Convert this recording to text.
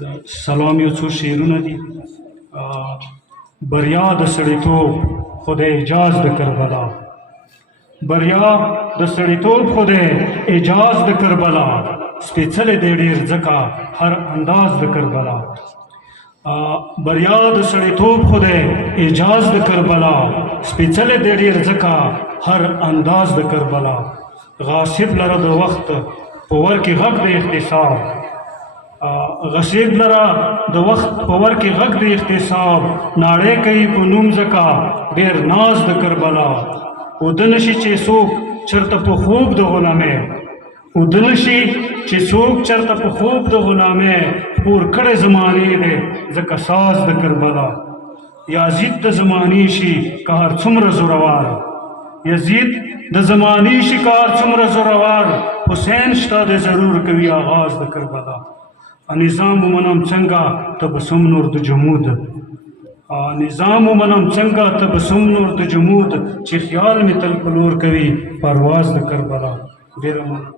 سلام یو څو شعرونه دي. بریا د سړیتوب خدای اجاز د کربلا، بریا د سړیتوب خدای اجاز د کربلا، سپېڅلی دی ډېر ځکه هر انداز د کربلا. بریا د سړیتوب خدای اجاز د کربلا، سپېڅلی دی ډېر ځکه هر انداز د کربلا. غاصب لره د وخت په ور کې غږ د احتساب، غصیب لره د وخت په ور کې غږ د احتساب، ناړی کوي په نوم ځکه ډېر ناز د کربلا. اوده نشي چې څوک چېرته په خوب د غلامۍ، اوده نشي چې څوک چېرته په خوب د غلامۍ، پور کړی زمانې دی ځکه ساز د کربلا. یزید د زمانې شي که هر څومره زورور، یزید د زمانې شي که هر څومره زورور، حسین شته دی ضرور کوي آغاز د کربلا. نظام ومنم څنګه تبسم نور د جمود، نظام ومنم څنګه تبسم نور د جمود، چې خیال مې تل په لور کوي پرواز د کربلا. ډېره مننه.